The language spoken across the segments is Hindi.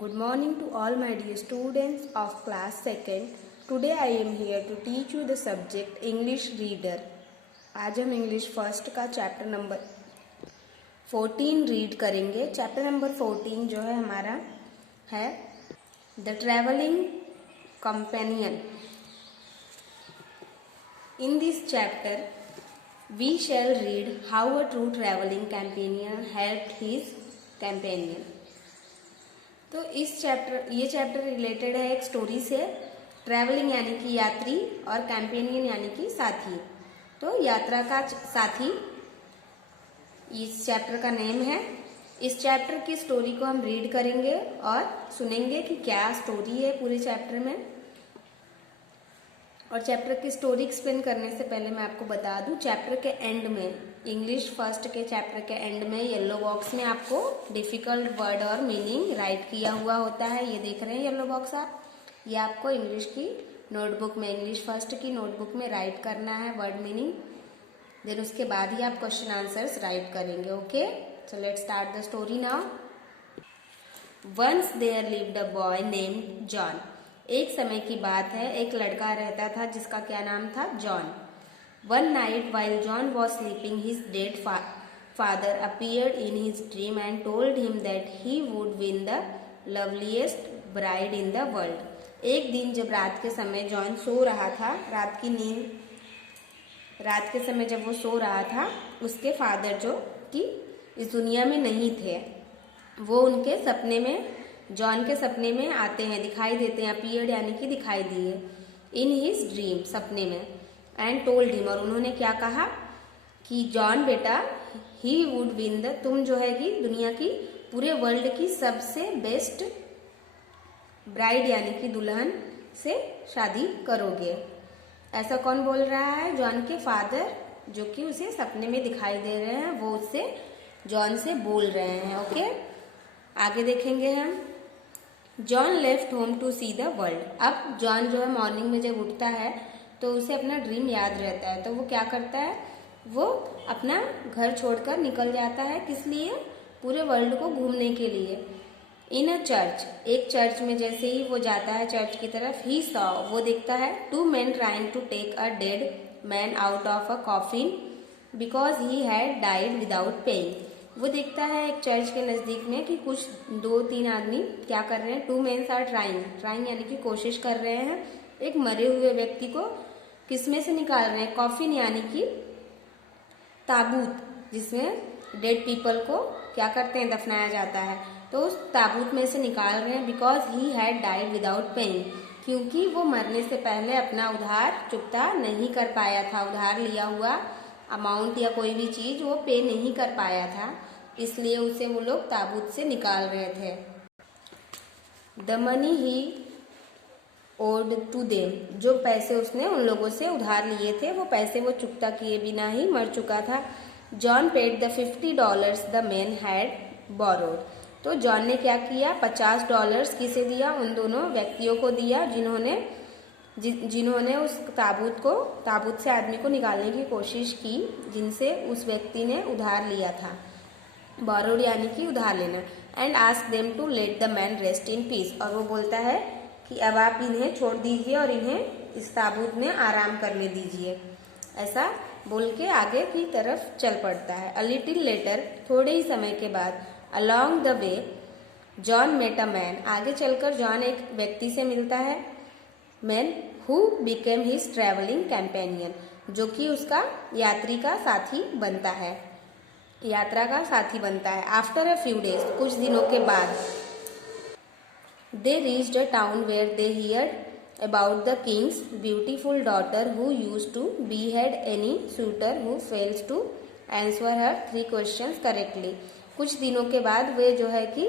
Good morning to all my dear students of class 2nd. Today I am here to teach you the subject English Reader. आज हम इंग्लिश फर्स्ट का चैप्टर नंबर 14 रीड करेंगे। चैप्टर नंबर 14 जो है हमारा है the travelling companion. In this chapter we shall read how a true traveling companion helped his companion. तो ये चैप्टर रिलेटेड है एक स्टोरी से। ट्रैवलिंग यानी कि यात्री और कैंपेनियन यानी कि साथी। तो यात्रा का साथी इस चैप्टर का नेम है। इस चैप्टर की स्टोरी को हम रीड करेंगे और सुनेंगे कि क्या स्टोरी है पूरे चैप्टर में। और चैप्टर की स्टोरी एक्सप्लेन करने से पहले मैं आपको बता दूं, चैप्टर के एंड में इंग्लिश फर्स्ट के चैप्टर के एंड में येलो बॉक्स में आपको डिफिकल्ट वर्ड और मीनिंग राइट किया हुआ होता है। ये देख रहे हैं येलो बॉक्स आप, ये आपको इंग्लिश की नोटबुक में, इंग्लिश फर्स्ट की नोटबुक में राइट करना है वर्ड मीनिंग। देन उसके बाद ही आप क्वेश्चन आंसर्स राइट करेंगे। Okay, so let's start the story now. Once there lived a boy named John. एक समय की बात है, एक लड़का रहता था जिसका क्या नाम था, John. One night while John was sleeping his dead father appeared in his dream and told him that he would win the loveliest bride in the world. एक दिन जब रात के समय जॉन सो रहा था, रात के समय जब वो सो रहा था, उसके फादर जो कि इस दुनिया में नहीं थे, वो उनके सपने में, जॉन के सपने में आते हैं, दिखाई देते हैं। अपीयर्ड यानी कि दिखाई दिए, इन हिज ड्रीम सपने में। एंड टोल्ड हिम, और उन्होंने क्या कहा कि जॉन बेटा, ही वुड विन द, तुम जो है कि दुनिया की, पूरे वर्ल्ड की सबसे बेस्ट ब्राइड यानी कि दुल्हन से शादी करोगे। ऐसा कौन बोल रहा है, जॉन के फादर जो कि उसे सपने में दिखाई दे रहे हैं, वो उससे, जॉन से बोल रहे हैं। ओके, आगे देखेंगे हम। John left home to see the world. अब जॉन जो है मॉर्निंग में जब उठता है तो उसे अपना ड्रीम याद रहता है, तो वो क्या करता है, वो अपना घर छोड़कर निकल जाता है। किस लिए, पूरे वर्ल्ड को घूमने के लिए। इन अ चर्च, एक चर्च में जैसे ही वो जाता है चर्च की तरफ, ही सॉ, वो देखता है, two man trying to take a dead man out of a coffin because he had died without paying. वो देखता है एक चर्च के नजदीक में कि कुछ 2-3 आदमी क्या कर रहे हैं, टू मेन्स आर ट्राइंग यानी कि कोशिश कर रहे हैं, एक मरे हुए व्यक्ति को किसमें से निकाल रहे हैं, कॉफिन यानी कि ताबूत, जिसमें डेड पीपल को क्या करते हैं, दफनाया जाता है। तो उस ताबूत में से निकाल रहे हैं, because he had died without paying, क्योंकि वो मरने से पहले अपना उधार चुकता नहीं कर पाया था। उधार लिया हुआ अमाउंट या कोई भी चीज वो पे नहीं कर पाया था, इसलिए उसे वो लोग ताबूत से निकाल रहे थे। The money he owed to them, जो पैसे उसने उन लोगों से उधार लिए थे, वो पैसे वो चुकता किए बिना ही मर चुका था। John paid the $50 the man had borrowed. तो जॉन ने क्या किया, $50 किसे दिया, उन दोनों व्यक्तियों को दिया जिन्होंने उस ताबूत से आदमी को निकालने की कोशिश की, जिनसे उस व्यक्ति ने उधार लिया था। बोरोड यानी कि उधार लेना। And ask them to let the man rest in peace, और वो बोलता है कि अब आप इन्हें छोड़ दीजिए और इन्हें इस ताबूत में आराम करने दीजिए। ऐसा बोल के आगे की तरफ चल पड़ता है। अ लिटिल लेटर, थोड़े ही समय के बाद, along the way John met a man, आगे चलकर जॉन एक व्यक्ति से मिलता है, man who became his travelling companion, जो कि उसका यात्री का साथी बनता है, यात्रा का साथी बनता है। आफ्टर अ फ्यू डेज, कुछ दिनों के बाद, they reached a town where they heard about the king's beautiful daughter who used to behead any suitor who fails to answer her 3 questions correctly। कुछ दिनों के बाद वे जो है कि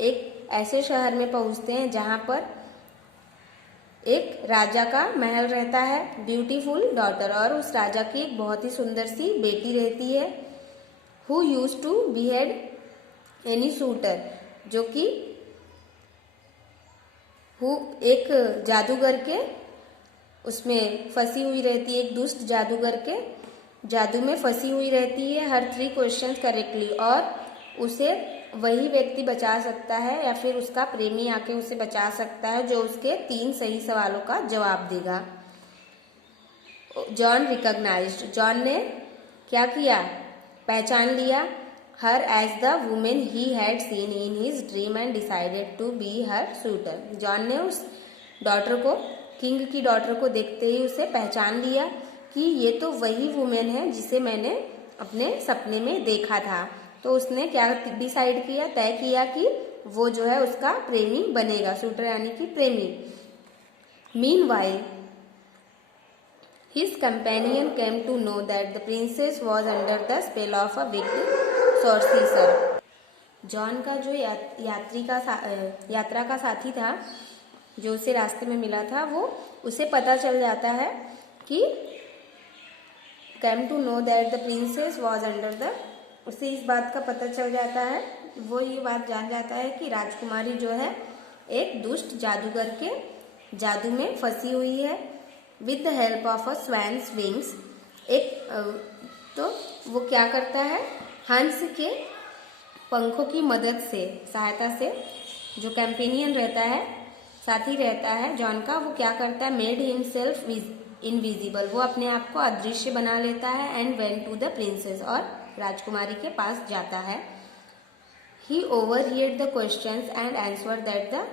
एक ऐसे शहर में पहुंचते हैं जहां पर एक राजा का महल रहता है, ब्यूटीफुल डॉटर, और उस राजा की एक बहुत ही सुंदर सी बेटी रहती है। Who use to behead any suitor, जो कि एक जादूगर के उसमें फंसी हुई रहती है, एक दुष्ट जादूगर के जादू में फंसी हुई रहती है। हर 3 क्वेश्चंस करेक्टली, और उसे वही व्यक्ति बचा सकता है या फिर उसका प्रेमी आके उसे बचा सकता है जो उसके 3 सही सवालों का जवाब देगा। जॉन रिकॉग्नाइज्ड, जॉन ने क्या किया, पहचान लिया her as the women he had seen in his dream and decided to be her suitor. John ने उस डॉटर को, किंग की डॉटर को देखते ही उसे पहचान लिया कि ये तो वही वुमेन है जिसे मैंने अपने सपने में देखा था। तो उसने क्या डिसाइड किया, तय किया कि वो जो है उसका प्रेमी बनेगा, सूटर यानी कि प्रेमी। Meanwhile his companion came to know that the princess was under the spell of a wicked sorcerer। John का जो यात्रा का साथी था जो उसे रास्ते में मिला था, वो उसे पता चल जाता है कि came to know that the princess was under the, उसे इस बात का पता चल जाता है, वो ये बात जान जाता है कि राजकुमारी जो है एक दुष्ट जादूगर के जादू में फंसी हुई है। With the help of a swan's wings, तो वो क्या करता है, हंस के पंखों की मदद से, सहायता से, जो कैंपेनियन रहता है, साथी रहता है जॉन का, वो क्या करता है, मेड हिमसेल्फ इनविजिबल, वो अपने आप को अदृश्य बना लेता है। And went to the princess, और राजकुमारी के पास जाता है। He overheard the questions and answered that the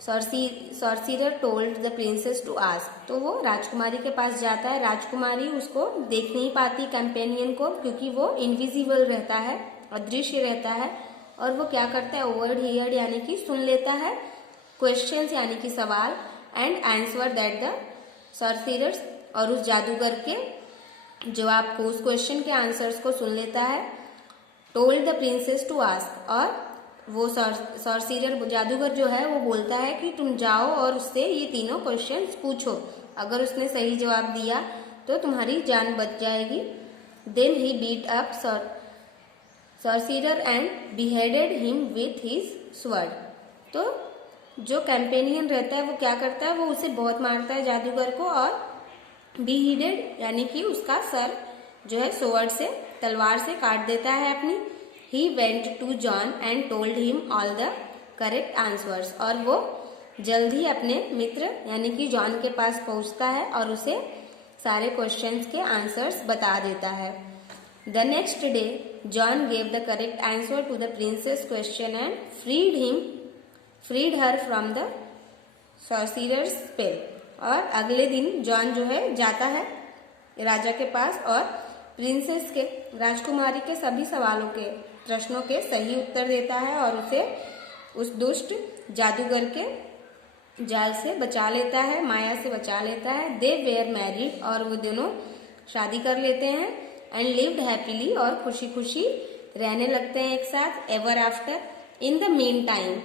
sorcerer told the princess to ask, तो वो राजकुमारी के पास जाता है। राजकुमारी उसको देख नहीं पाती कैंपेनियन को, क्योंकि वो इनविजिबल रहता है, अदृश्य रहता है। और वो क्या करता है, ओवरहियर्ड यानी कि सुन लेता है, क्वेश्चंस यानी कि सवाल, एंड आंसर दैट द सॉर्सीरर्स, और उस जादूगर के जवाब को, उस क्वेश्चन के आंसर्स को सुन लेता है। Told the princess to ask, और वो सॉर्सीरर जादूगर जो है वो बोलता है कि तुम जाओ और उससे ये तीनों क्वेश्चंस पूछो, अगर उसने सही जवाब दिया तो तुम्हारी जान बच जाएगी। Then he beat up sorcerer and beheaded him with his sword, तो जो कैंपेनियन रहता है वो क्या करता है, वो उसे बहुत मारता है जादूगर को, और बिहेडेड यानी कि उसका सर जो है स्वॉर्ड से, तलवार से काट देता है अपनी। He went to John and told him all the correct answers, और वो जल्द ही अपने मित्र यानी कि जॉन के पास पहुंचता है और उसे सारे क्वेश्चंस के आंसर्स बता देता है। The next day John gave the correct answer to the princess question and freed her from the sorcerer's spell, और अगले दिन जॉन जो है जाता है राजा के पास और प्रिंसेस के, राजकुमारी के सभी सवालों के, प्रश्नों के सही उत्तर देता है और उसे उस दुष्ट जादूगर के जाल से बचा लेता है, माया से बचा लेता है। दे वेयर मैरिड, और वो दोनों शादी कर लेते हैं। एंड लिव्ड हैप्पीली, और खुशी खुशी रहने लगते हैं एक साथ, ever after. In the mean time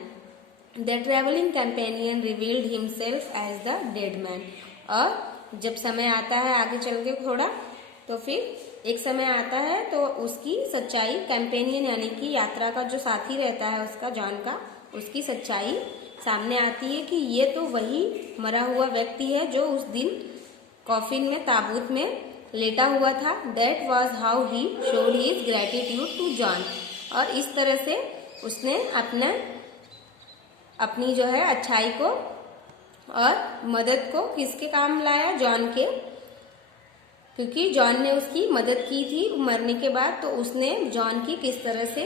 the travelling companion revealed himself as the dead man, और जब समय आता है आगे चल के थोड़ा, तो फिर एक समय आता है तो उसकी सच्चाई, कैंपेनियन यानी कि यात्रा का जो साथी रहता है उसका, जॉन का, उसकी सच्चाई सामने आती है कि ये तो वही मरा हुआ व्यक्ति है जो उस दिन कॉफिन में, ताबूत में लेटा हुआ था। That was how he showed his gratitude to John, और इस तरह से उसने अपनी जो है अच्छाई को और मदद को किसके काम लाया, जॉन के, क्योंकि जॉन ने उसकी मदद की थी मरने के बाद, तो उसने जॉन की किस तरह से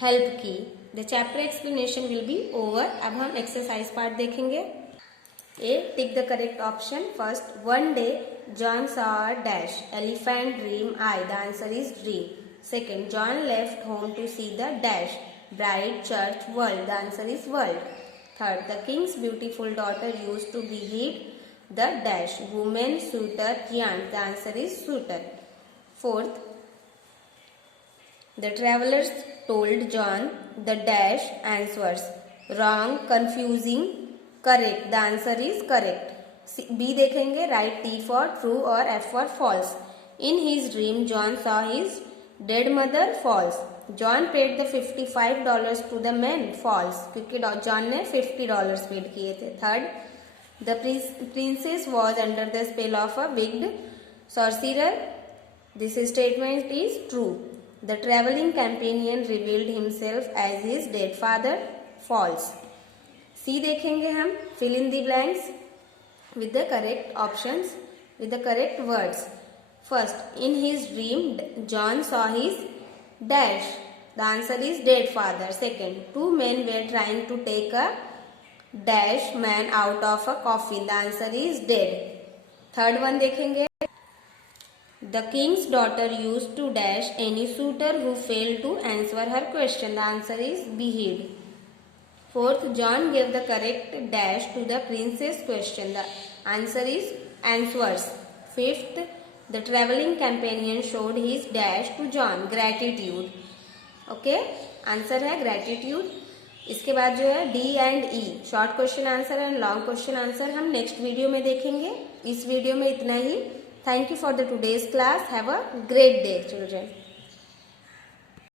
हेल्प की। The chapter explanation will be over. अब हम एक्सरसाइज पार्ट देखेंगे। A, tick the correct option. First, one day John saw a dash elephant dream I, the answer is dream. Second, John left home to see the dash bright church world, the answer is world. Third, the king's beautiful daughter used to behead the dash woman suitor Jian, the answer is suitor. Fourth, the travelers told John the dash answers wrong, confusing, correct, the answer is correct. B देखेंगे, write T for true और F for false. In his dream John saw his dead mother, false. John paid the $55 to the men, false, क्योंकि जॉन ने $50 पेड किए थे। Third, the princess was under the spell of a wicked sorcerer, this statement is true. The traveling companion revealed himself as his dead father. False. C देखेंगे हम. Fill in the blanks with the correct options, with the correct words. First, in his dream, John saw his dash. The answer is dead father. Second, two men were trying to take a dash man out of a coffin. The answer is dead. Third one देखेंगे. The king's daughter used to dash any suitor who failed to answer her question. The answer is behead. Fourth, John gave the correct dash to the prince's question. The answer is answers. Fifth, the traveling companion showed his dash to John. Gratitude. Okay, answer है ग्रेटिट्यूड. इसके बाद जो है D and E, short question answer and long question answer हम नेक्स्ट वीडियो में देखेंगे. इस वीडियो में इतना ही. Thank you for the today's class. Have a great day, children.